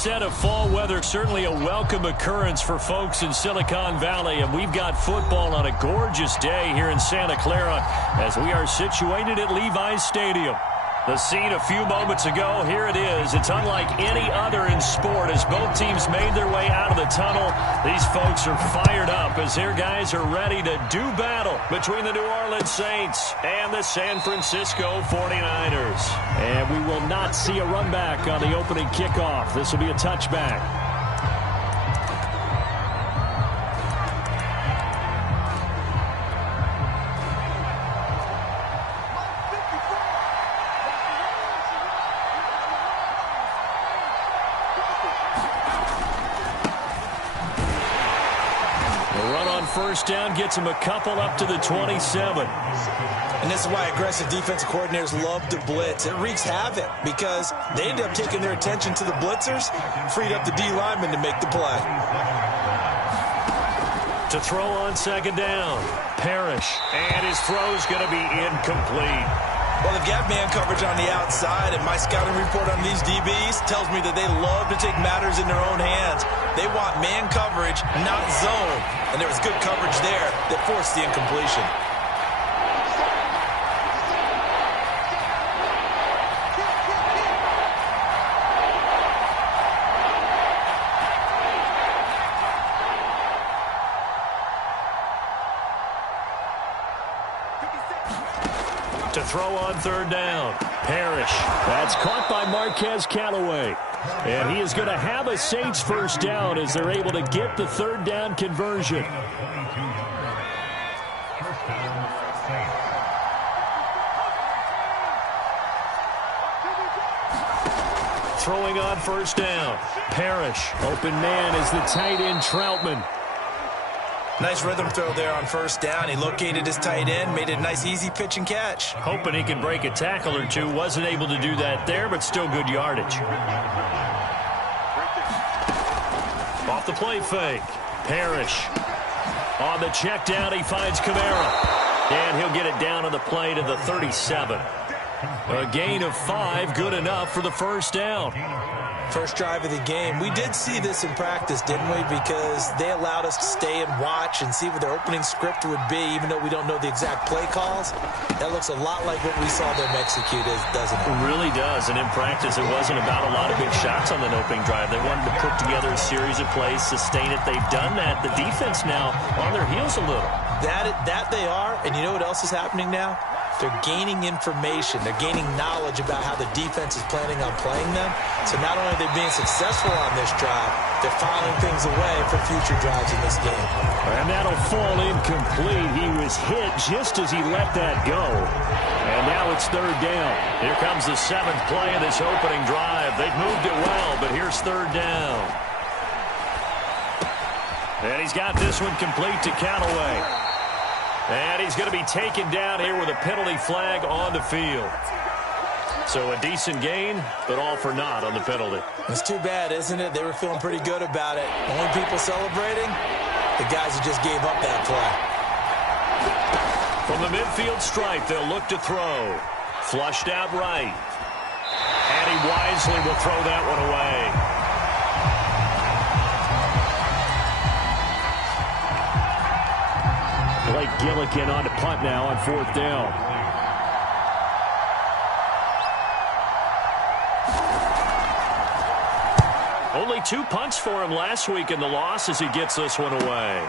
set of fall weather, certainly a welcome occurrence for folks in Silicon Valley. And we've got football on a gorgeous day here in Santa Clara as we are situated at Levi's Stadium. The scene a few moments ago, here it is. It's unlike any other in sport as both teams made their way out of the tunnel. These folks are fired up as their guys are ready to do battle between the New Orleans Saints and the San Francisco 49ers. And we will not see a run back on the opening kickoff. This will be a touchback. First down gets him a couple up to the 27. And this is why aggressive defensive coordinators love to blitz. It wreaks havoc because they end up taking their attention to the blitzers, freed up the D lineman to make the play. To throw on second down, Parrish, and his throw's going to be incomplete. Well, they've got man coverage on the outside, and my scouting report on these DBs tells me that they love to take matters in their own hands. They want man coverage, not zone. And there was good coverage there that forced the incompletion. To throw on third down, Parrish. That's caught by Marquez Callaway. And he is going to have a Saints first down as they're able to get the third down conversion. Throwing on first down, Parrish. Open man is the tight end Troutman. Nice rhythm throw there on first down. He located his tight end, made it a nice easy pitch and catch. Hoping he could break a tackle or two. Wasn't able to do that there, but still good yardage. Off the play fake. Parrish. On the check down, he finds Kamara. And he'll get it down on the play to the 37. A gain of 5, good enough for the first down. First drive of the game. We did see this in practice, didn't we? Because they allowed us to stay and watch and see what their opening script would be, even though we don't know the exact play calls. That looks a lot like what we saw them execute, doesn't it? It really does. And in practice, it wasn't about a lot of big shots on that opening drive. They wanted to put together a series of plays, sustain it. They've done that. The defense now on their heels a little. That they are. And you know what else is happening now? They're gaining information. They're gaining knowledge about how the defense is planning on playing them. So not only are they being successful on this drive, they're filing things away for future drives in this game. And that'll fall incomplete. He was hit just as he let that go. And now it's third down. Here comes the 7th play of this opening drive. They've moved it well, but here's third down. And he's got this one complete to Callaway. And he's going to be taken down here with a penalty flag on the field. So a decent gain, but all for naught on the penalty. It's too bad, isn't it? They were feeling pretty good about it. Only people celebrating, the guys who just gave up that play. From the midfield stripe, they'll look to throw. Flushed out right. And he wisely will throw that one away. Blake Gillikin on to punt now on fourth down. Only 2 punts for him last week in the loss as he gets this one away.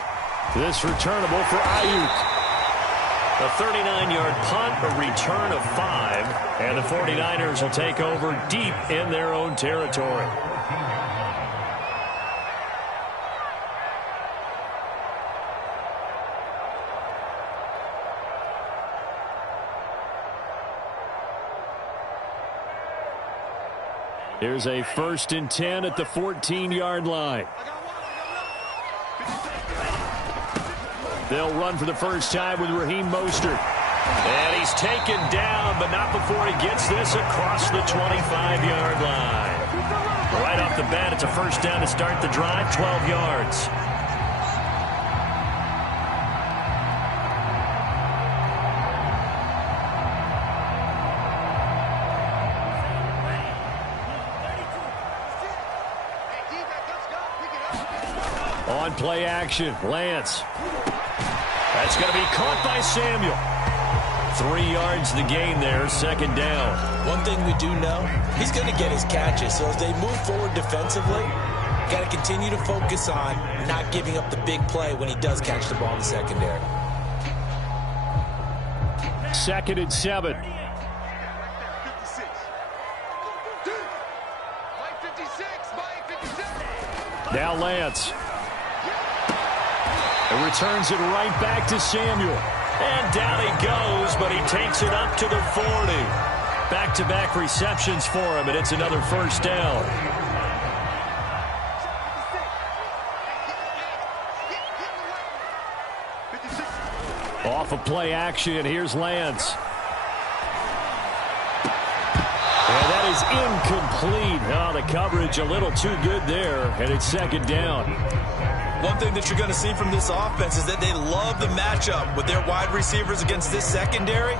This returnable for Ayuk. A 39-yard punt, a return of 5, and the 49ers will take over deep in their own territory. Here's a 1st and 10 at the 14-yard line. They'll run for the first time with Raheem Mostert. And he's taken down, but not before he gets this across the 25-yard line. Right off the bat, it's a first down to start the drive, 12 yards. On play action, Lance. That's going to be caught by Samuel. 3 yards the gain there, second down. One thing we do know, he's going to get his catches. So as they move forward defensively, got to continue to focus on not giving up the big play when he does catch the ball in the secondary. 2nd and 7. Now Lance. It returns it right back to Samuel. And down he goes, but he takes it up to the 40. Back-to-back receptions for him, and it's another first down. Off of play action, here's Lance. And that is incomplete. Oh, the coverage a little too good there, and it's second down. One thing that you're going to see from this offense is that they love the matchup with their wide receivers against this secondary.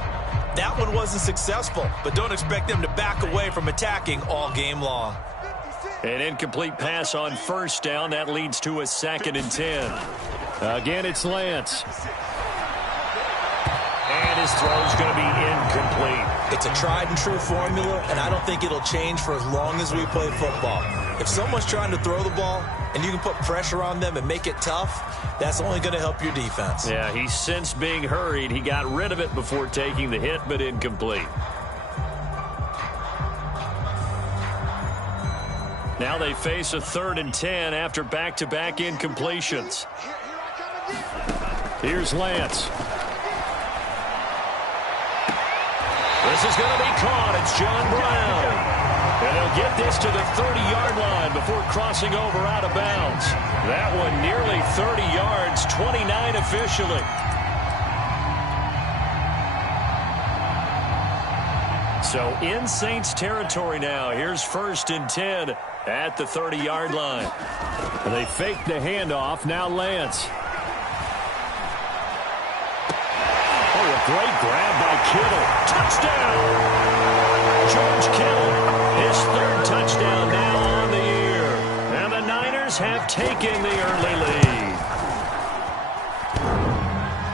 That one wasn't successful, but don't expect them to back away from attacking all game long. An incomplete pass on first down. That leads to a 2nd and 10. Again, it's Lance. And his throw's going to be incomplete. It's a tried-and-true formula, and I don't think it'll change for as long as we play football. If someone's trying to throw the ball and you can put pressure on them and make it tough, that's only going to help your defense. Yeah, he sensed being hurried. He got rid of it before taking the hit, but incomplete. Now they face a 3rd and 10 after back-to-back incompletions. Here's Lance. This is going to be caught. It's John Brown. And he'll get this to the 30-yard line before crossing over out of bounds. That one nearly 30 yards, 29 officially. So in Saints territory now. Here's 1st and 10 at the 30-yard line. They fake the handoff. Now Lance. Oh, a great grab by Kittle. Touchdown! George Kittle. His 3rd touchdown now on the year. And the Niners have taken the early lead.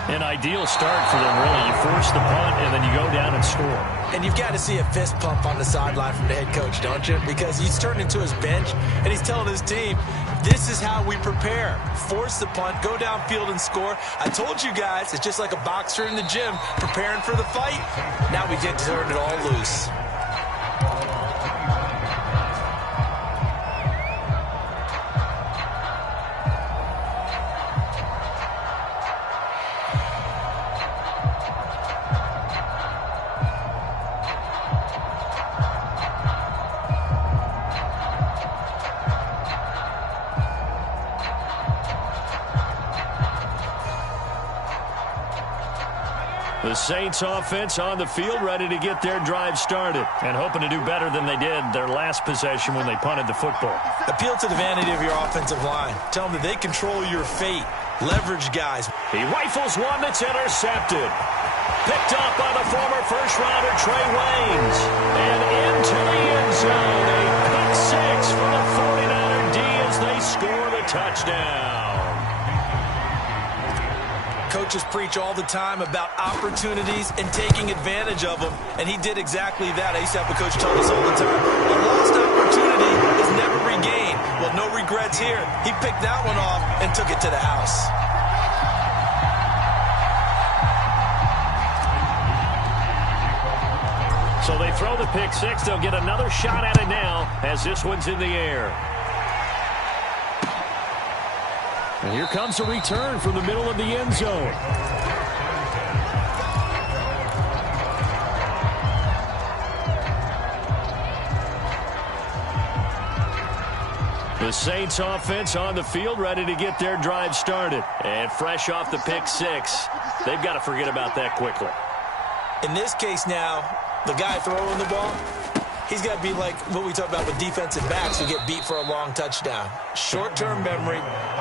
An ideal start for them, really. You force the punt, and then you go down and score. And you've got to see a fist pump on the sideline from the head coach, don't you? Because he's turned into his bench, and he's telling his team, this is how we prepare. Force the punt, go downfield and score. I told you guys, it's just like a boxer in the gym preparing for the fight. Now we get to turn it all loose. The Saints offense on the field, ready to get their drive started and hoping to do better than they did their last possession when they punted the football. Appeal to the vanity of your offensive line. Tell them that they control your fate. Leverage guys. He rifles one that's intercepted. Picked up by the former first-rounder Trey Waynes. And into the end zone. A pick six for the 49er D as they score the touchdown. Coaches preach all the time about opportunities and taking advantage of them, and he did exactly that. I used to have a coach tell us all the time, a lost opportunity is never regained. Well, no regrets here. He picked that one off and took it to the house. So they throw the pick six. They'll get another shot at it now as this one's in the air. And here comes a return from the middle of the end zone. The Saints offense on the field, ready to get their drive started. And fresh off the pick six, they've got to forget about that quickly. In this case now, the guy throwing the ball, He's got to be like what we talk about with defensive backs who get beat for a long touchdown. Short-term memory,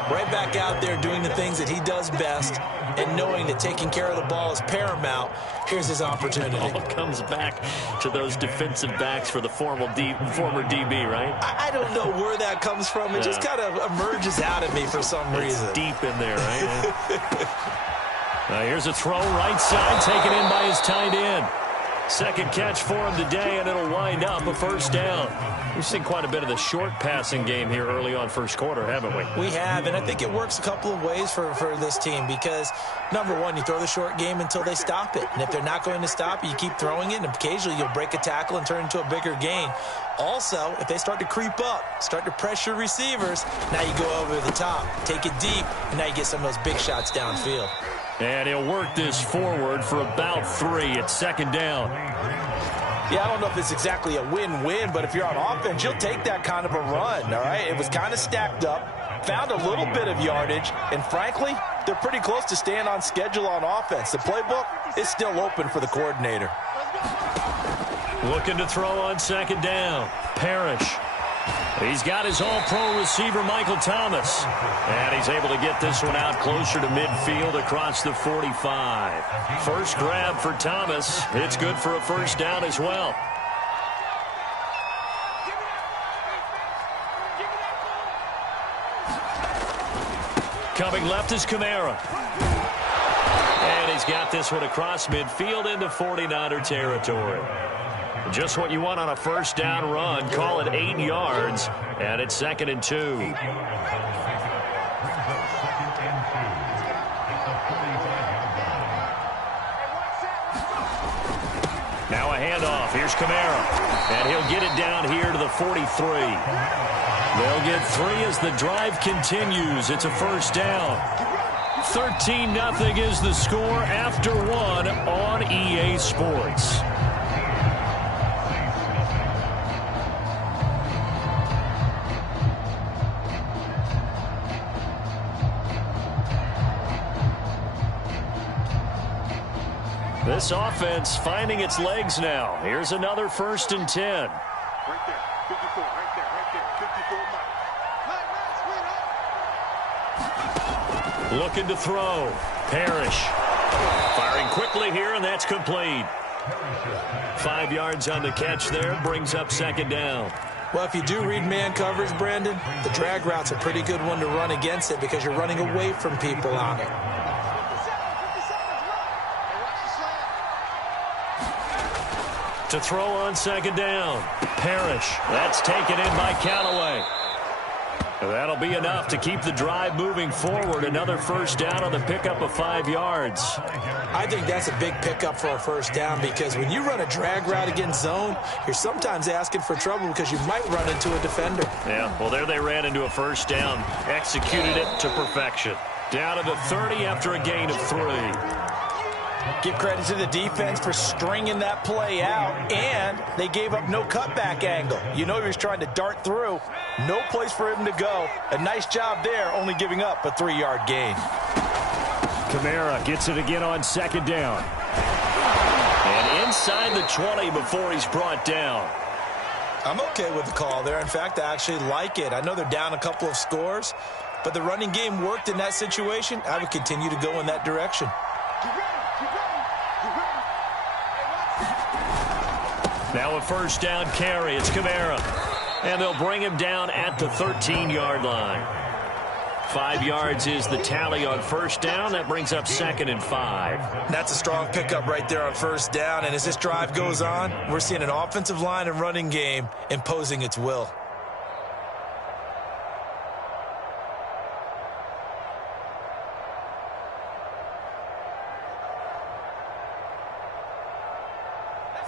right back out there doing the things that he does best, and knowing that taking care of the ball is paramount. Here's his opportunity. It all comes back to those defensive backs for the former DB, right? I don't know where that comes from. It just kind of emerges out of me for some reason. It's deep in there, right? Here's a throw right side, taken in by his tight end. Second catch for him today, and it'll wind up a first down. We've seen quite a bit of the short passing game here early on first quarter, haven't we? We have, and I think it works a couple of ways for this team because, number one, you throw the short game until they stop it. And if they're not going to stop it, you keep throwing it, and occasionally you'll break a tackle and turn into a bigger gain. Also, if they start to creep up, start to pressure receivers, now you go over the top, take it deep, and now you get some of those big shots downfield. And he'll work this forward for about 3. It's second down. Yeah, I don't know if it's exactly a win-win, but if you're on offense, you'll take that kind of a run, all right? It was kind of stacked up, found a little bit of yardage, and frankly, they're pretty close to staying on schedule on offense. The playbook is still open for the coordinator. Looking to throw on second down. Parrish. He's got his all-pro receiver, Michael Thomas. And he's able to get this one out closer to midfield across the 45. First grab for Thomas. It's good for a first down as well. Coming left is Kamara. And he's got this one across midfield into 49er territory. Just what you want on a first down run. Call it 8 yards, and it's second and 2. Now a handoff. Here's Kamara, and he'll get it down here to the 43. They'll get 3 as the drive continues. It's a first down. 13-0 is the score after 1 on EA Sports. This offense finding its legs now. Here's another first and 10. Right there, 54, right there, 54. Looking to throw. Parrish. Firing quickly here, and that's complete. 5 yards on the catch there. Brings up second down. Well, if you do read man coverage, Brandon, the drag route's a pretty good one to run against it because you're running away from people on it. To throw on second down. Parrish. That's taken in by Callaway. That'll be enough to keep the drive moving forward. Another first down on the pickup of 5 yards. I think that's a big pickup for a first down because when you run a drag route against zone, you're sometimes asking for trouble because you might run into a defender. Yeah, well, there they ran into a first down. Executed it to perfection. Down to the 30 after a gain of 3. Give credit to the defense for stringing that play out, and they gave up no cutback angle. You know he was trying to dart through. No place for him to go. A nice job there, only giving up a 3-yard gain. Kamara gets it again on second down. And inside the 20 before he's brought down. I'm okay with the call there. In fact, I actually like it. I know they're down a couple of scores, but the running game worked in that situation. I would continue to go in that direction. Now a first down carry. It's Kamara. And they'll bring him down at the 13-yard line. 5 yards is the tally on first down. That brings up second and 5. That's a strong pickup right there on first down. And as this drive goes on, we're seeing an offensive line and running game imposing its will.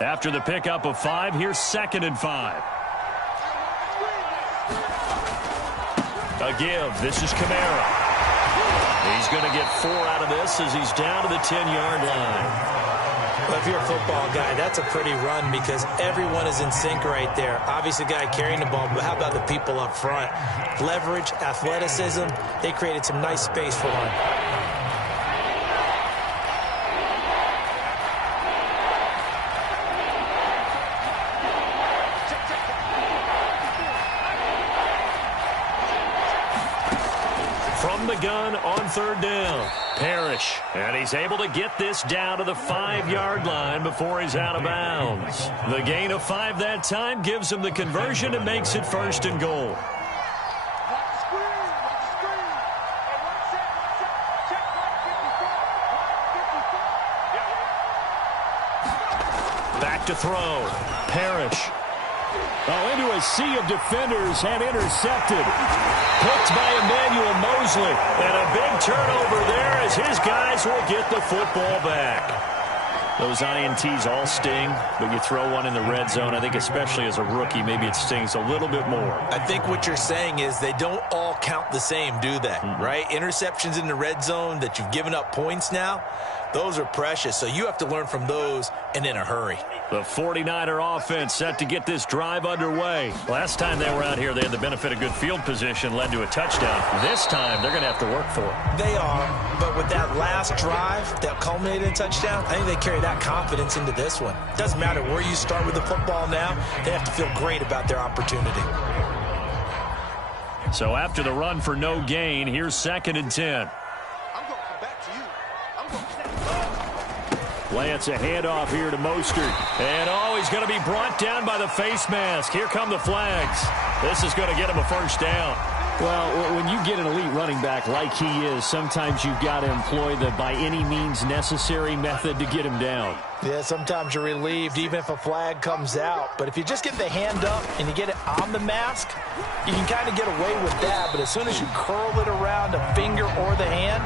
After the pickup of 5, here's second and 5. A give. This is Kamara. He's going to get 4 out of this as he's down to the 10-yard line. Well, if you're a football guy, that's a pretty run because everyone is in sync right there. Obviously, the guy carrying the ball, but how about the people up front? Leverage, athleticism, they created some nice space for him. from the gun on 3rd down. Parrish, and he's able to get this down to the 5-yard line before he's out of bounds. The gain of 5 that time gives him the conversion and makes it 1st and goal. Back to throw. Parrish. Oh, into a sea of defenders and intercepted. Picked by Emmanuel Mosley. And a big turnover there as his guys will get the football back. Those INTs all sting, but you throw one in the red zone, I think especially as a rookie, maybe it stings a little bit more. I think what you're saying is they don't all count the same, do they? Right? Interceptions in the red zone that you've given up points now, those are precious. So you have to learn from those and in a hurry. The 49er offense set to get this drive underway. Last time they were out here, they had the benefit of good field position, led to a touchdown. This time, they're going to have to work for it. They are, but with that last drive that culminated in a touchdown, I think they carry that confidence into this one. Doesn't matter where you start with the football now, they have to feel great about their opportunity. So after the run for no gain, here's 2nd and 10. Lance, a handoff here to Mostert. And, he's going to be brought down by the face mask. Here come the flags. This is going to get him a 1st down. Well, when you get an elite running back like he is, sometimes you've got to employ the by any means necessary method to get him down. Yeah, sometimes you're relieved even if a flag comes out. But if you just get the hand up and you get it on the mask, you can kind of get away with that. But as soon as you curl it around a finger or the hand,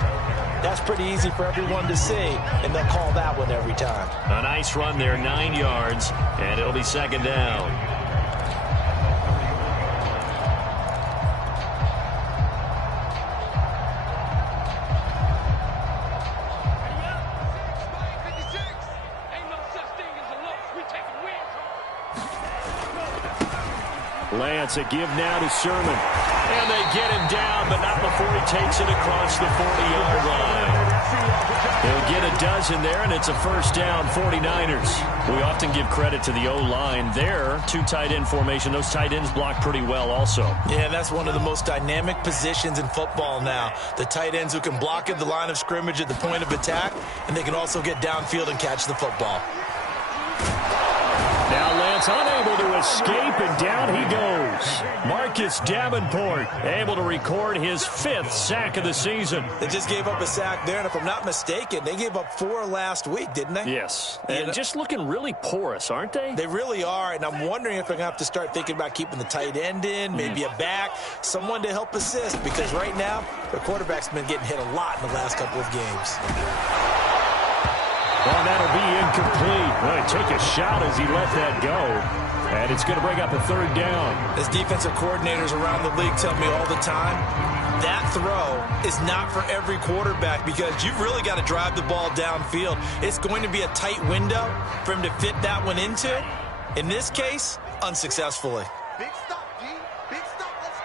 that's pretty easy for everyone to see, and they'll call that one every time. A nice run there, 9 yards, and it'll be 2nd down. Lance, a give now to Sermon. And they get him down, but not before he takes it across the 40-yard line. He'll get a dozen there, and it's a 1st down, 49ers. We often give credit to the O-line there. 2 tight end formation. Those tight ends block pretty well also. Yeah, that's one of the most dynamic positions in football now. The tight ends who can block at the line of scrimmage at the point of attack, and they can also get downfield and catch the football. Now Lance unable to escape, and down he goes. Marcus Davenport able to record his 5th sack of the season. They just gave up a sack there, and if I'm not mistaken, they gave up 4 last week, didn't they? Yes, and just looking really porous, aren't they? They really are, and I'm wondering if they're going to have to start thinking about keeping the tight end in, maybe a back, someone to help assist, because right now, their quarterback's been getting hit a lot in the last couple of games. Well, that'll be incomplete. Well, he took a shot as he let that go. And it's going to bring up a 3rd down. As defensive coordinators around the league tell me all the time, that throw is not for every quarterback because you've really got to drive the ball downfield. It's going to be a tight window for him to fit that one into. In this case, unsuccessfully. Big stop, D. Big stop. Let's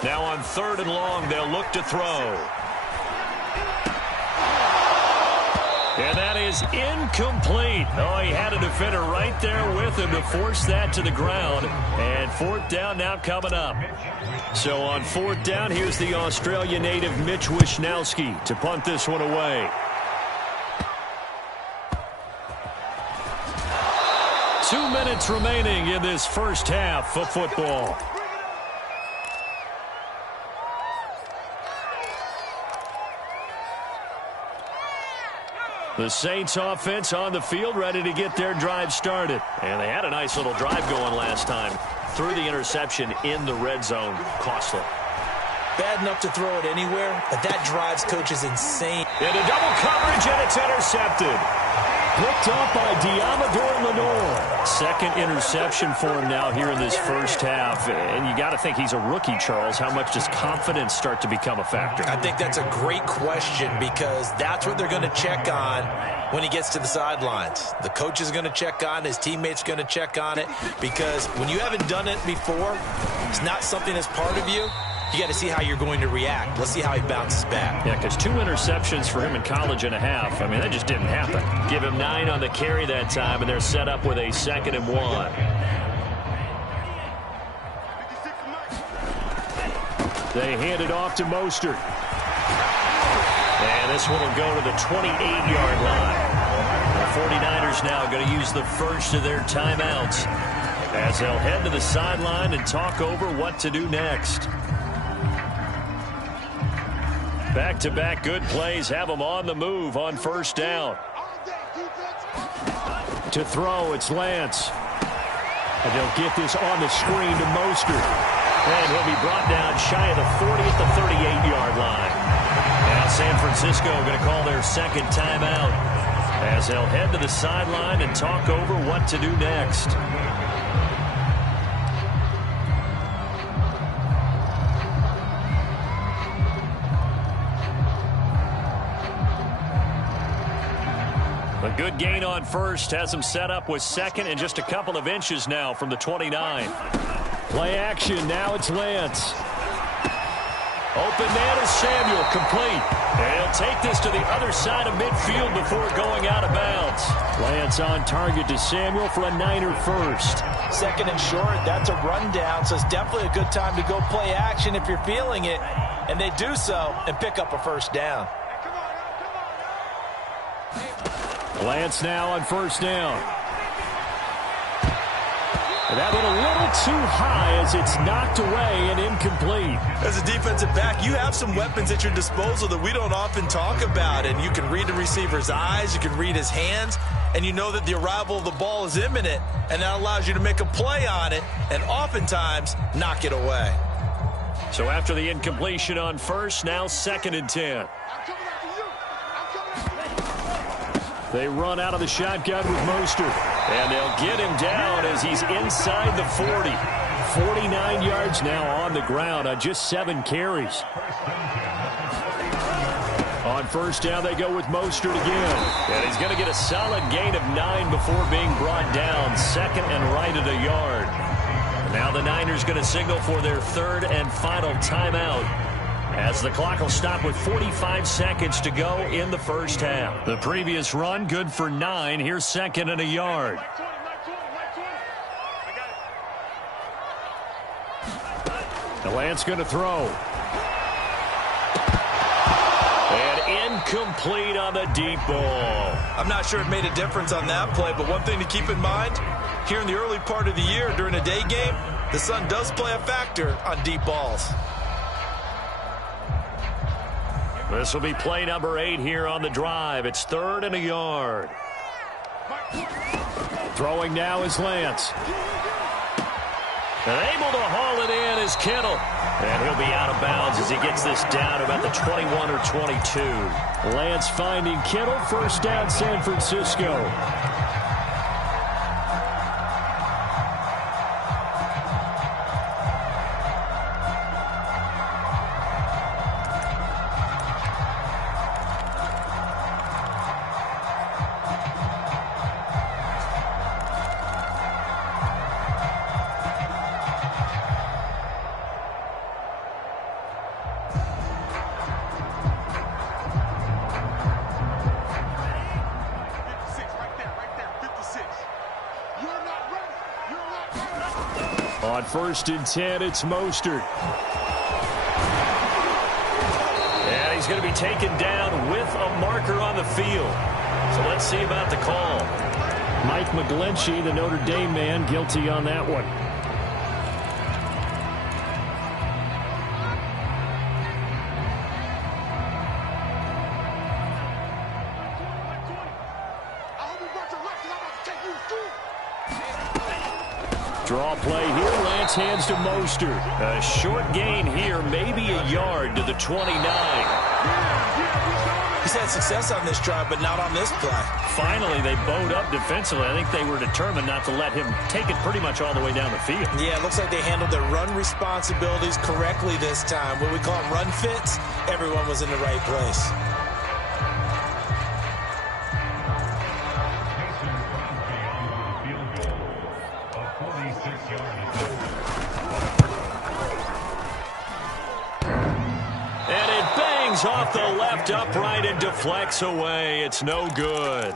go. Now on 3rd and long, they'll look to throw. And that is incomplete. Oh, he had a defender right there with him to force that to the ground. And 4th down now coming up. So on 4th down, here's the Australia native Mitch Wishnowsky to punt this one away. 2 minutes remaining in this 1st half of football. The Saints offense on the field, ready to get their drive started. And they had a nice little drive going last time. Threw the interception in the red zone. Costly. Bad enough to throw it anywhere, but that drives coaches insane. Into double coverage, and it's intercepted. Picked up by Diamador Lenore. 2nd interception for him now here in this 1st half. And you got to think he's a rookie, Charles. How much does confidence start to become a factor? I think that's a great question because that's what they're going to check on when he gets to the sidelines. The coach is going to check on it. His teammates are going to check on it because when you haven't done it before, it's not something that's part of you. You got to see how you're going to react. Let's see how he bounces back. Yeah, because 2 interceptions for him in college and a half. I mean, that just didn't happen. Give him 9 on the carry that time, and they're set up with a 2nd and 1. They hand it off to Mostert. And this one will go to the 28-yard line. The 49ers now going to use the first of their timeouts as they'll head to the sideline and talk over what to do next. Back-to-back good plays have them on the move on first down. To throw, it's Lance. And they'll get this on the screen to Mostert. And he'll be brought down shy of the 40 at the 38-yard line. Now San Francisco going to call their second timeout as they'll head to the sideline and talk over what to do next. A good gain on first has them set up with second and just a couple of inches now from the 29. Play action. Now it's Lance. Open man is Samuel, complete. And he'll take this to the other side of midfield before going out of bounds. Lance on target to Samuel for a Niner first. Second and short, that's a rundown, so it's definitely a good time to go play action if you're feeling it. And they do so and pick up a first down. Lance now on first down. And that one a little too high as it's knocked away and incomplete. As a defensive back, you have some weapons at your disposal that we don't often talk about. And you can read the receiver's eyes, you can read his hands, and you know that the arrival of the ball is imminent, and that allows you to make a play on it and oftentimes knock it away. So after the incompletion on first, now second and 10. They run out of the shotgun with Mostert. And they'll get him down as he's inside the 40. 49 yards now on the ground on just 7 carries. On first down, they go with Mostert again. And he's going to get a solid gain of 9 before being brought down. Second and right at a yard. And now the Niners going to signal for their third and final timeout, as the clock will stop with 45 seconds to go in the first half. The previous run, good for 9. Here's second and a yard. The Lance going to throw. And incomplete on the deep ball. I'm not sure it made a difference on that play, but one thing to keep in mind, here in the early part of the year during a day game, the sun does play a factor on deep balls. This will be play number 8 here on the drive. It's third and a yard. Throwing now is Lance. And able to haul it in is Kittle. And he'll be out of bounds as he gets this down about the 21 or 22. Lance finding Kittle. First down, San Francisco. On first and 10, it's Mostert. And he's going to be taken down with a marker on the field. So let's see about the call. Mike McGlinchey, the Notre Dame man, guilty on that one. Draw play here. Lance hands to Mostert. A short gain here, maybe a yard to the 29. He's had success on this drive, but not on this play. Finally, they bowed up defensively. I think they were determined not to let him take it pretty much all the way down the field. Yeah, it looks like they handled their run responsibilities correctly this time. What we call them run fits, everyone was in the right place. Off the left upright and deflects away. It's no good.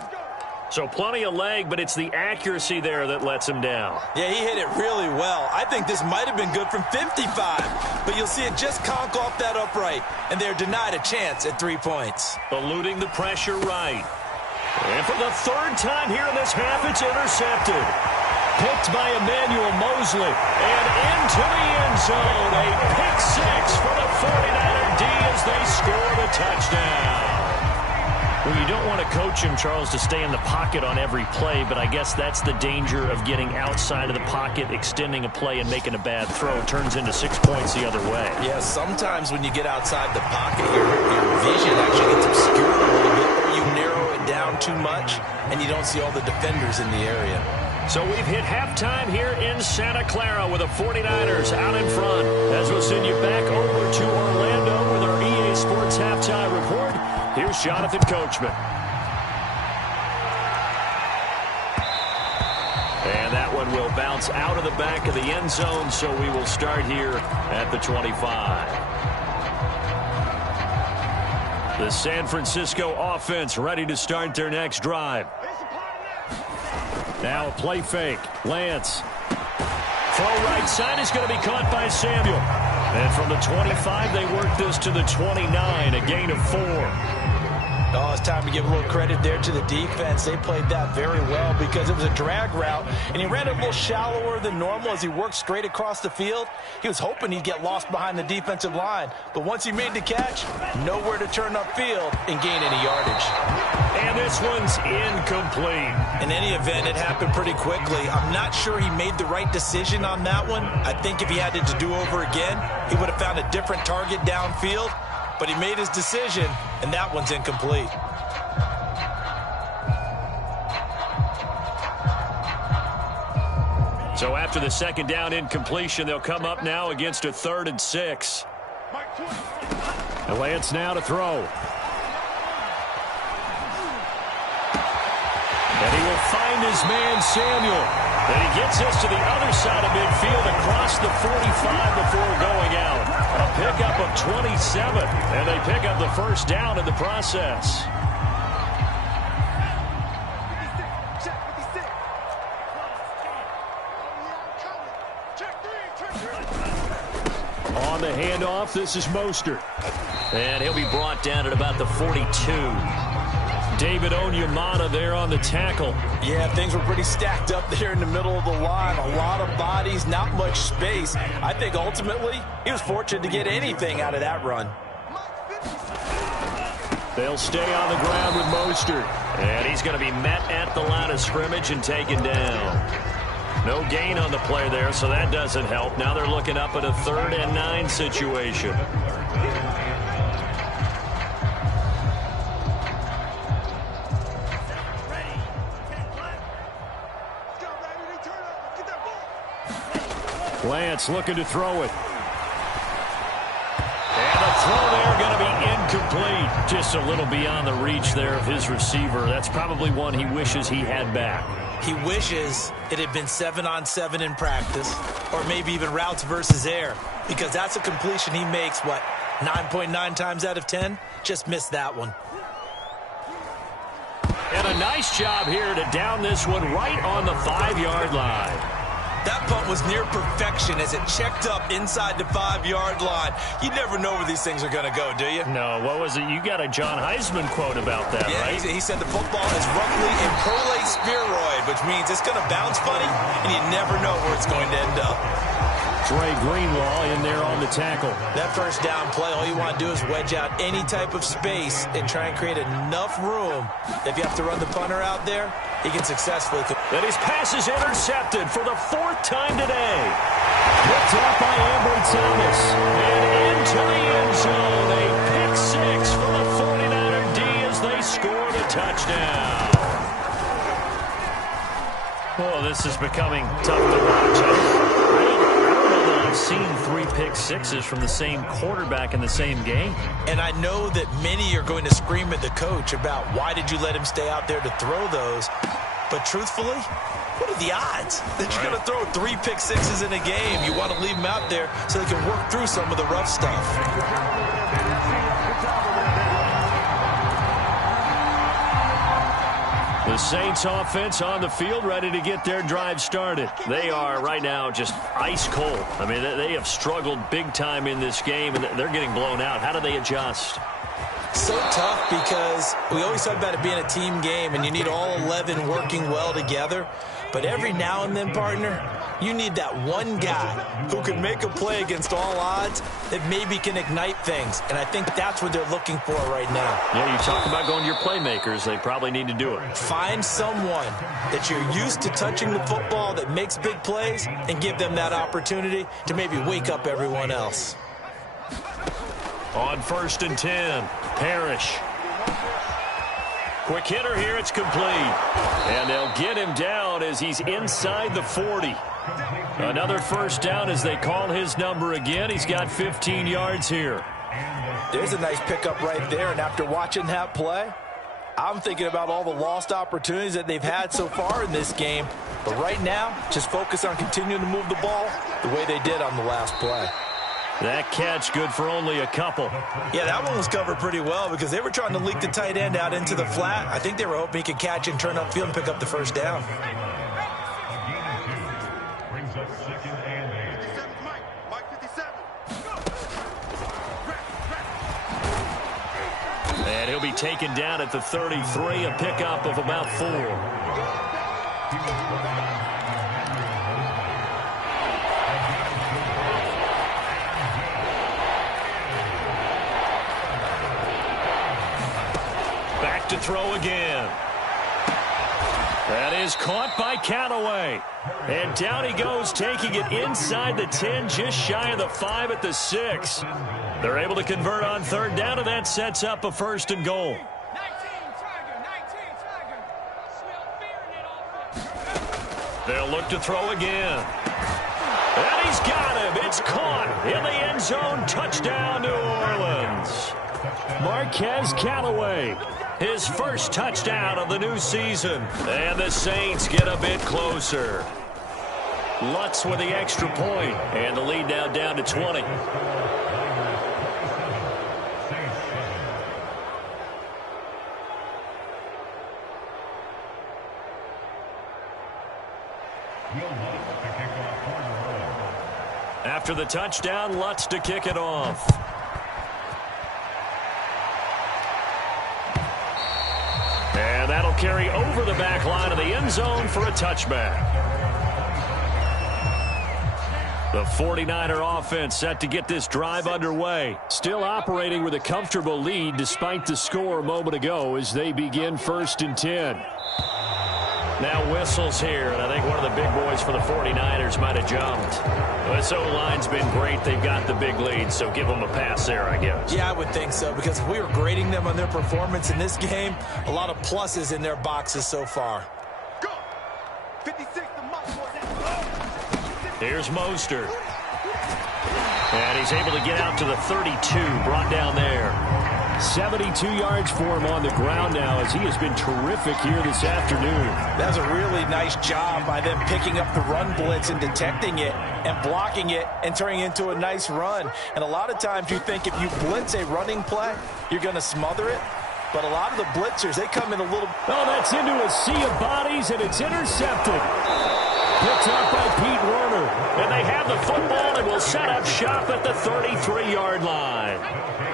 So plenty of leg, but it's the accuracy there that lets him down. Yeah, he hit it really well. I think this might have been good from 55, but you'll see it just conk off that upright, and they're denied a chance at 3 points. Eluding the pressure right. And for the third time here in this half, it's intercepted. Picked by Emmanuel Mosley. And into the end zone. A pick six for the 49er D as they score the touchdown. Well, you don't want to coach him, Charles, to stay in the pocket on every play, but I guess that's the danger of getting outside of the pocket, extending a play, and making a bad throw. It turns into 6 points the other way. Yeah, sometimes when you get outside the pocket, your vision actually gets obscured a little bit, or you narrow it down too much, and you don't see all the defenders in the area. So we've hit halftime here in Santa Clara with the 49ers out in front. As we'll send you back over to Orlando with our EA Sports Halftime Report. Here's Jonathan Coachman. And that one will bounce out of the back of the end zone, so we will start here at the 25. The San Francisco offense ready to start their next drive. Now a play fake. Lance. Throw right side is going to be caught by Samuel. And from the 25, they work this to the 29, a gain of 4. Oh, it's time to give a little credit there to the defense. They played that very well because it was a drag route, and he ran it a little shallower than normal as he worked straight across the field. He was hoping he'd get lost behind the defensive line, but once he made the catch, nowhere to turn upfield and gain any yardage. And this one's incomplete. In any event, it happened pretty quickly. I'm not sure he made the right decision on that one. I think if he had it to do over again, he would have found a different target downfield. But he made his decision, and that one's incomplete. So after the second down incompletion, they'll come up now against a 3rd and 6. And Lance now to throw. And he will find his man, Samuel. And he gets us to the other side of midfield across the 45 before going out. A pickup of 27, and they pick up the first down in the process. On the handoff, this is Mostert. And he'll be brought down at about the 42. David Onyemata there on the tackle. Yeah, things were pretty stacked up there in the middle of the line. A lot of bodies, not much space. I think ultimately he was fortunate to get anything out of that run. They'll stay on the ground with Mostert. And he's going to be met at the line of scrimmage and taken down. No gain on the play there, so that doesn't help. Now they're looking up at a 3rd and 9 situation. Lance looking to throw it. And the throw there going to be incomplete. Just a little beyond the reach there of his receiver. That's probably one he wishes he had back. He wishes it had been 7-on-7 in practice, or maybe even routes versus air, because that's a completion he makes, 9.9 times out of 10? Just missed that one. And a nice job here to down this one right on the 5-yard line. That punt was near perfection as it checked up inside the 5-yard line. You never know where these things are going to go, do you? No, what was it? You got a John Heisman quote about that, right? He said the football is roughly a prolate spheroid, which means it's going to bounce funny, and you never know where it's going to end up. Trey Greenlaw in there on the tackle. That first down play, all you want to do is wedge out any type of space and try and create enough room. If you have to run the punter out there, he can successfully. And his pass is intercepted for the 4th time today. Picked up by Ambry Thomas. And into the end zone. A pick 6 for the 49er D as they score the touchdown. Oh, this is becoming tough to watch. I don't know that I've seen 3 pick sixes from the same quarterback in the same game. And I know that many are going to scream at the coach about why did you let him stay out there to throw those. But truthfully, what are the odds that you're going to throw 3 pick sixes in a game? You want to leave them out there so they can work through some of the rough stuff. The Saints offense on the field, ready to get their drive started. They are right now just ice cold. I mean, they have struggled big time in this game, and they're getting blown out. How do they adjust? So tough because we always talk about it being a team game, and you need all 11 working well together. But every now and then, partner, you need that one guy who can make a play against all odds that maybe can ignite things. And I think that's what they're looking for right now. Yeah, you talk about going to your playmakers. They probably need to do it. Find someone that you're used to touching the football that makes big plays and give them that opportunity to maybe wake up everyone else. On 1st and 10, Parrish. Quick hitter here, it's complete. And they'll get him down as he's inside the 40. Another first down as they call his number again. He's got 15 yards here. There's a nice pickup right there, and after watching that play, I'm thinking about all the lost opportunities that they've had so far in this game. But right now, just focus on continuing to move the ball the way they did on the last play. That catch good for only a couple. Yeah, that one was covered pretty well because they were trying to leak the tight end out into the flat. I think they were hoping he could catch and turn upfield and pick up the first down. And he'll be taken down at the 33, a pickup of about 4. Back to throw again. That is caught by Callaway. And down he goes, taking it inside the 10, just shy of the 5 at the 6. They're able to convert on 3rd down, and that sets up a 1st and goal. They'll look to throw again. And he's got him. It's caught in the end zone. Touchdown, New Orleans. Marquez Callaway, his first touchdown of the new season. And the Saints get a bit closer. Lutz with the extra point, and the lead now down to 20. After the touchdown, Lutz to kick it off. And that'll carry over the back line of the end zone for a touchback. The 49er offense set to get this drive underway. Still operating with a comfortable lead despite the score a moment ago as they begin 1st and 10. Now whistles here, and I think one of the big boys for the 49ers might have jumped. This O-line's been great. They've got the big lead, so give them a pass there, I guess. Yeah, I would think so, because if we were grading them on their performance in this game, a lot of pluses in their boxes so far. Go. 56 to Here's Mostert. And he's able to get out to the 32, brought down there. 72 yards for him on the ground now as he has been terrific here this afternoon. That's a really nice job by them picking up the run blitz and detecting it and blocking it and turning it into a nice run. And a lot of times you think if you blitz a running play, you're going to smother it. But a lot of the blitzers, they come in a little... Oh, that's into a sea of bodies, and it's intercepted. Picked up by Pete Werner. And they have the football and will set up shop at the 33-yard line.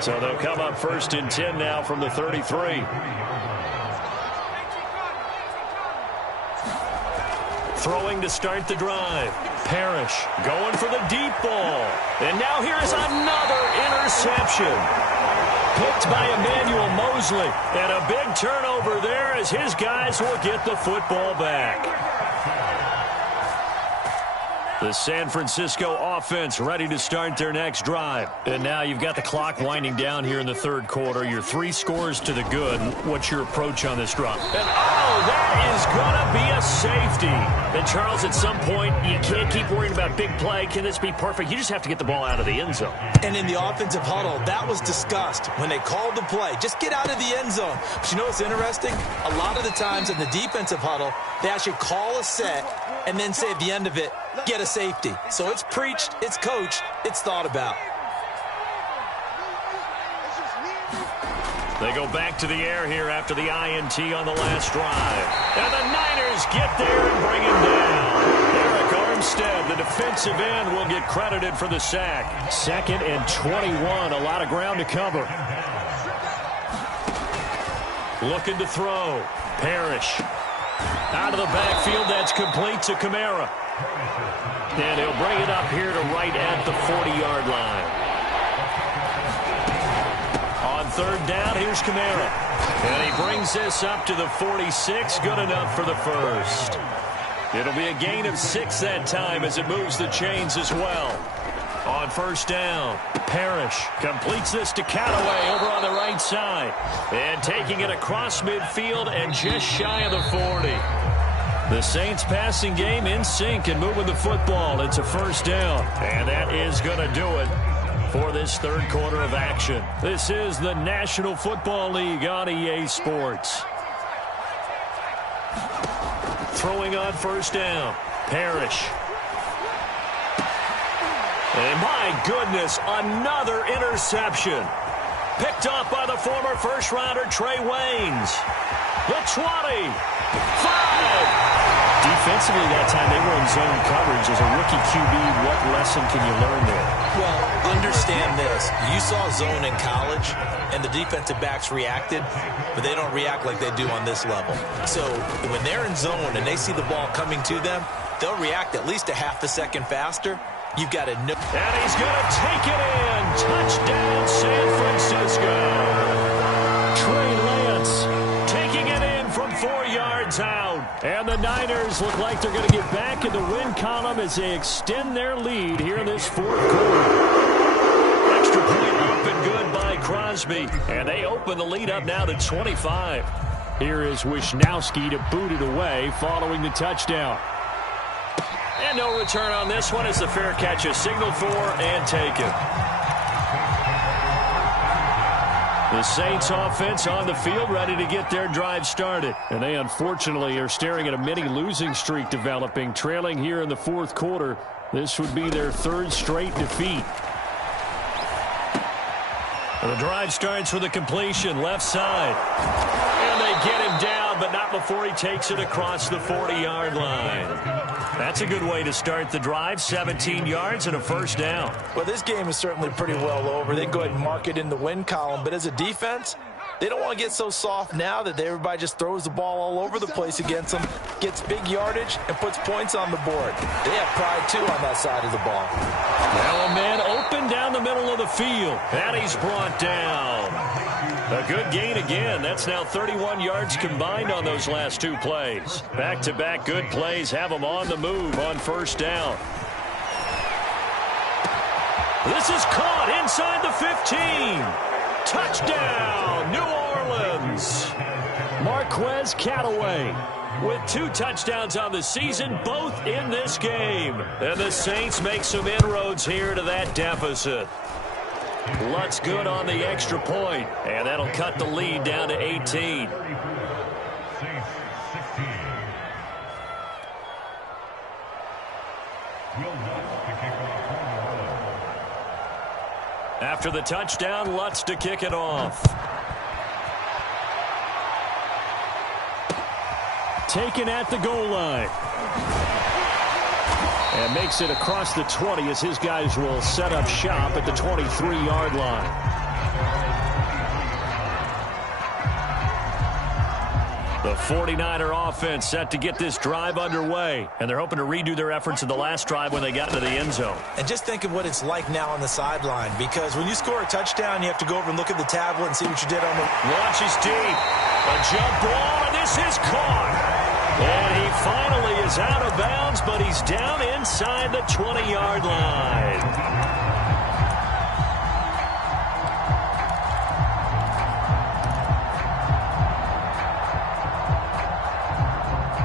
So they'll come up 1st and 10 now from the 33. Throwing to start the drive. Parrish going for the deep ball. And now here is another interception. Picked by Emmanuel Mosley. And a big turnover there as his guys will get the football back. The San Francisco offense ready to start their next drive. And now you've got the clock winding down here in the 3rd quarter. Your 3 scores to the good. What's your approach on this drive? And that is going to be a safety. And Charles, at some point, you can't keep worrying about big play. Can this be perfect? You just have to get the ball out of the end zone. And in the offensive huddle, that was discussed when they called the play. Just get out of the end zone. But you know what's interesting? A lot of the times in the defensive huddle, they actually call a set and then say at the end of it, get a safety. So it's preached, it's coached, it's thought about. They go back to the air here after the INT on the last drive. And the Niners get there and bring him down. Eric Armstead, the defensive end, will get credited for the sack. 2nd and 21, a lot of ground to cover. Looking to throw. Parrish. Out of the backfield, that's complete to Kamara. And he'll bring it up here to right at the 40-yard line. On 3rd down, here's Kamara. And he brings this up to the 46. Good enough for the first. It'll be a gain of 6 that time as it moves the chains as well. On 1st down, Parrish completes this to Callaway over on the right side. And taking it across midfield and just shy of the 40. The Saints passing game in sync and moving the football. It's a 1st down. And that is going to do it for this 3rd quarter of action. This is the National Football League on EA Sports. Throwing on 1st down, Parrish. And my goodness, another interception. Picked off by the former first-rounder Trey Waynes. The 20. 5. Defensively that time, they were in zone coverage. As a rookie QB, what lesson can you learn there? Well, understand this. You saw zone in college, and the defensive backs reacted, but they don't react like they do on this level. So when they're in zone and they see the ball coming to them, they'll react at least a half a second faster. You've got to know. And he's going to take it in. Touchdown, San Francisco. Trey Lance taking it in from 4 yards out. And the Niners look like they're going to get back in the win column as they extend their lead here in this 4th quarter. Extra point up and good by Crosby. And they open the lead up now to 25. Here is Wisnowski to boot it away following the touchdown. And no return on this one as the fair catch is signaled for and taken. The Saints offense on the field ready to get their drive started. And they unfortunately are staring at a mini losing streak developing, trailing here in the 4th quarter. This would be their 3rd straight defeat. And the drive starts with a completion left side. And they get him down, but not before he takes it across the 40-yard line. That's a good way to start the drive. 17 yards and a 1st down. Well, this game is certainly pretty well over. They can go ahead and mark it in the win column. But as a defense, they don't want to get so soft now that everybody just throws the ball all over the place against them, gets big yardage, and puts points on the board. They have pride, too, on that side of the ball. Now a man open down the middle of the field. And he's brought down. A good gain again. That's now 31 yards combined on those last 2 plays. Back-to-back good plays have them on the move on 1st down. This is caught inside the 15. Touchdown, New Orleans. Marquez Callaway with 2 touchdowns on the season, both in this game. And the Saints make some inroads here to that deficit. Lutz good on the extra point, and that'll cut the lead down to 18. After the touchdown, Lutz to kick it off. Taken at the goal line. And makes it across the 20 as his guys will set up shop at the 23-yard line. The 49er offense set to get this drive underway. And they're hoping to redo their efforts in the last drive when they got into the end zone. And just think of what it's like now on the sideline. Because when you score a touchdown, you have to go over and look at the tablet and see what you did on the... Launches deep. A jump ball, and this is caught. And he finally is out of bounds, but he's down inside the 20-yard line.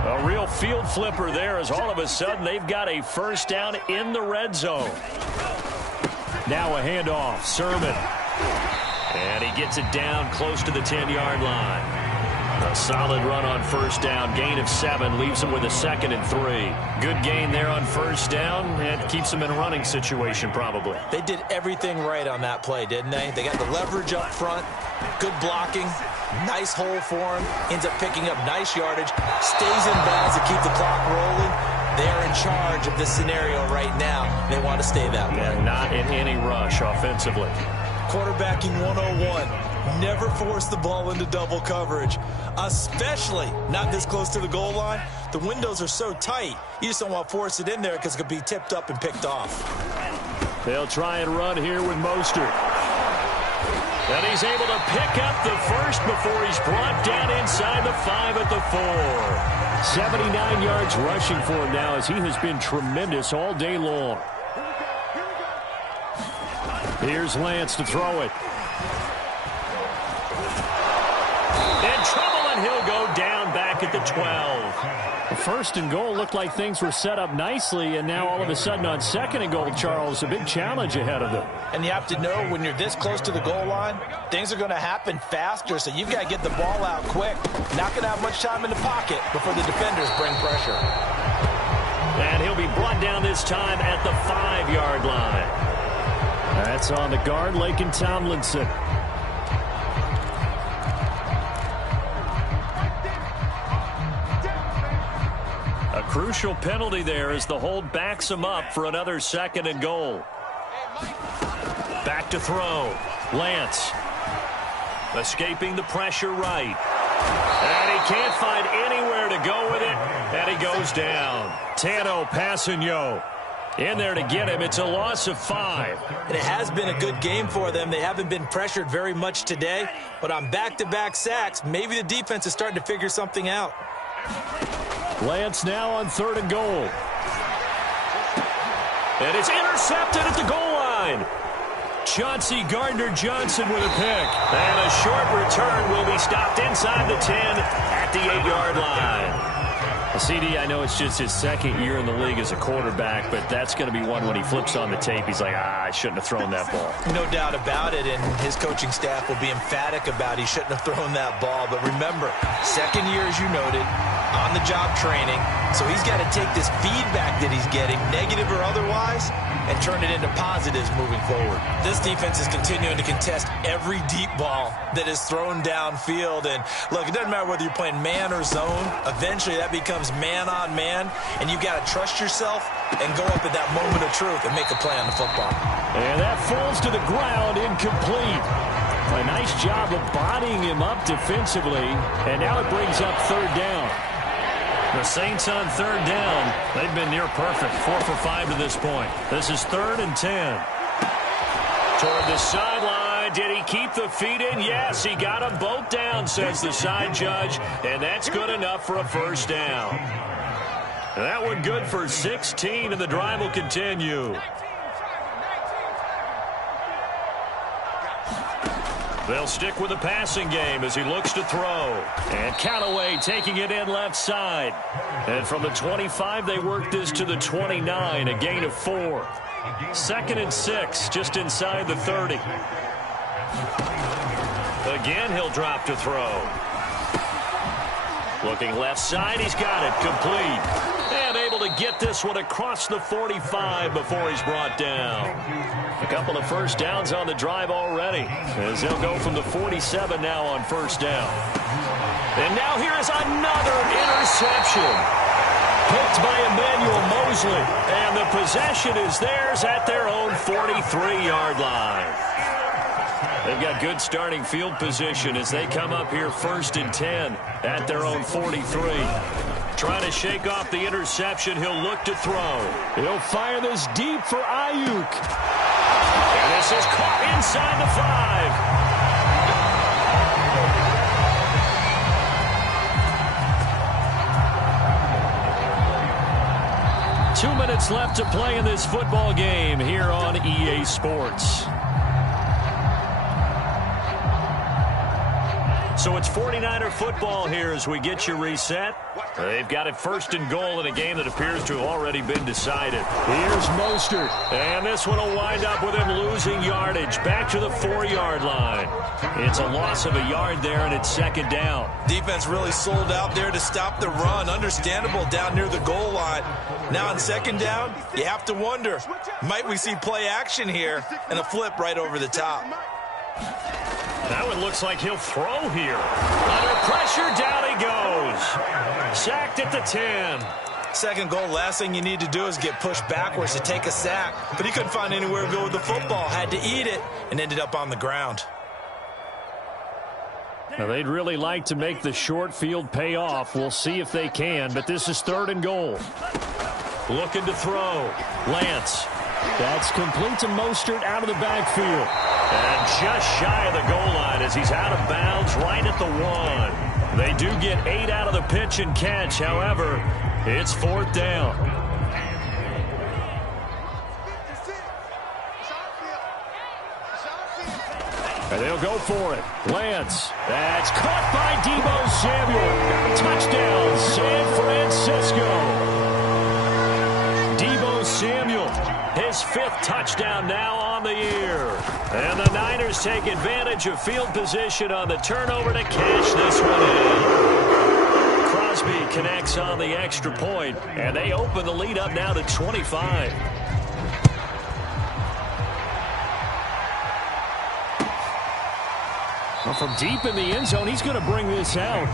A real field flipper there as all of a sudden they've got a 1st down in the red zone. Now a handoff, Sermon. And he gets it down close to the 10-yard line. A solid run on first down. Gain of 7 leaves him with a 2nd and 3. Good gain there on first down. And keeps him in a running situation probably. They did everything right on that play, didn't they? They got the leverage up front. Good blocking. Nice hole for him. Ends up picking up nice yardage. Stays in bounds to keep the clock rolling. They're in charge of this scenario right now. They want to stay that way. Yeah, not in any rush offensively. Quarterbacking 101. Never force the ball into double coverage, especially not this close to the goal line. The windows are so tight, you just don't want to force it in there because it could be tipped up and picked off. They'll try and run here with Mostert. And he's able to pick up the first before he's brought down inside the 5 at the 4. 79 yards rushing for him now as he has been tremendous all day long. Here's Lance to throw it. In trouble, and he'll go down back at the 12. The 1st and goal looked like things were set up nicely, and now all of a sudden on 2nd and goal, Charles, a big challenge ahead of them. And you have to know when you're this close to the goal line, things are going to happen faster, so you've got to get the ball out quick. Not going to have much time in the pocket before the defenders bring pressure. And he'll be brought down this time at the 5-yard line. That's on the guard, Laken Tomlinson. A crucial penalty there as the hold backs him up for another 2nd and goal. Back to throw. Lance. Escaping the pressure right. And he can't find anywhere to go with it. And he goes down. Tano Passanio in there to get him. It's a loss of 5. And it has been a good game for them. They haven't been pressured very much today. But on back-to-back sacks, maybe the defense is starting to figure something out. Lance now on 3rd and goal. And it's intercepted at the goal line. Chauncey Gardner-Johnson with a pick. And a short return will be stopped inside the 10 at the 8-yard line. CD, I know it's just his 2nd year in the league as a quarterback, but that's going to be one when he flips on the tape. He's like, I shouldn't have thrown that ball. No doubt about it, and his coaching staff will be emphatic about he shouldn't have thrown that ball. But remember, 2nd year, as you noted, on-the-job training. So he's got to take this feedback that he's getting, negative or otherwise, and turn it into positives moving forward. This defense is continuing to contest every deep ball that is thrown downfield. And look, it doesn't matter whether you're playing man or zone. Eventually, that becomes man on man, and you've got to trust yourself and go up at that moment of truth and make a play on the football. And that falls to the ground, incomplete. A nice job of bodying him up defensively, and now it brings up 3rd down. The Saints on 3rd down. They've been near perfect, 4 for 5 to this point. This is 3rd and 10. Toward the sideline. Did he keep the feet in? Yes, he got them both down, says the side judge. And that's good enough for a 1st down. That one good for 16, and the drive will continue. They'll stick with the passing game as he looks to throw. And Callaway taking it in left side. And from the 25, they work this to the 29, a gain of 4. 2nd and 6, just inside the 30. Again, he'll drop to throw. Looking left side, he's got it, complete. And able to get this one across the 45 before he's brought down. A couple of 1st downs on the drive already, as they'll go from the 47 now on 1st down. And now here is another interception. Picked by Emmanuel Mosley. And the possession is theirs at their own 43-yard line. They've got good starting field position as they come up here 1st and 10 at their own 43. Trying to shake off the interception. He'll look to throw. He'll fire this deep for Ayuk. And this is caught inside the 5. 2 minutes left to play in this football game here on EA Sports. So it's 49er football here as we get you reset. They've got it 1st and goal in a game that appears to have already been decided. Here's Mostert. And this one will wind up with him losing yardage. Back to the 4-yard line. It's a loss of a yard there, and it's 2nd down. Defense really sold out there to stop the run. Understandable down near the goal line. Now on 2nd down, you have to wonder, might we see play action here and a flip right over the top? That one looks like he'll throw here. Under pressure, down he goes. Sacked at the 10. 2nd goal, last thing you need to do is get pushed backwards to take a sack. But he couldn't find anywhere to go with the football. Had to eat it and ended up on the ground. Now, they'd really like to make the short field pay off. We'll see if they can, but this is 3rd and goal. Looking to throw. Lance. That's complete to Mostert out of the backfield. And just shy of the goal line as he's out of bounds right at the 1. They do get 8 out of the pitch and catch. However, it's 4th down. And they'll go for it. Lance. That's caught by Deebo Samuel. Touchdown, San Francisco. Deebo Samuel, his 5th touchdown now on the year. And the Niners take advantage of field position on the turnover to cash this one in. Crosby connects on the extra point, and they open the lead up now to 25. Well, from deep in the end zone, he's going to bring this out.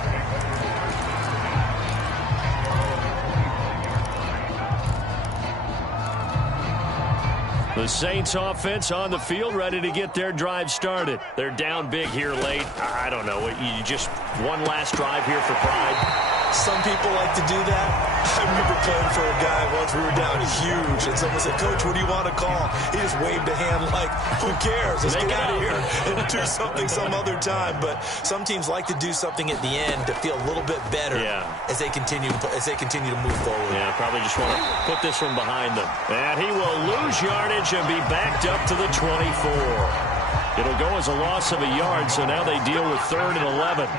The Saints offense on the field, ready to get their drive started. They're down big here late. I don't know. You just one last drive here for pride. Some people like to do that. I remember playing for a guy once. We were down huge, and someone said, "Coach, what do you want to call?" He just waved a hand like, "Who cares? Let's get out of here and do something some other time." But some teams like to do something at the end to feel a little bit better as they continue to move forward. Yeah, probably just want to put this one behind them. And he will lose yardage and be backed up to the 24. It'll go as a loss of a yard, so now they deal with 3rd and 11.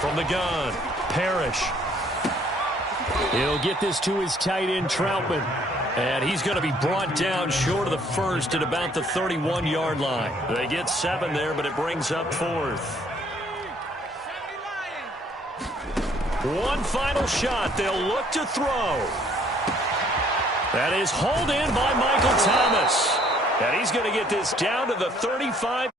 From the gun, Parrish. He'll get this to his tight end, Troutman. And he's going to be brought down short of the 1st at about the 31-yard line. They get 7 there, but it brings up 4th. One final shot. They'll look to throw. That is hauled in by Michael Thomas. And he's going to get this down to the 35.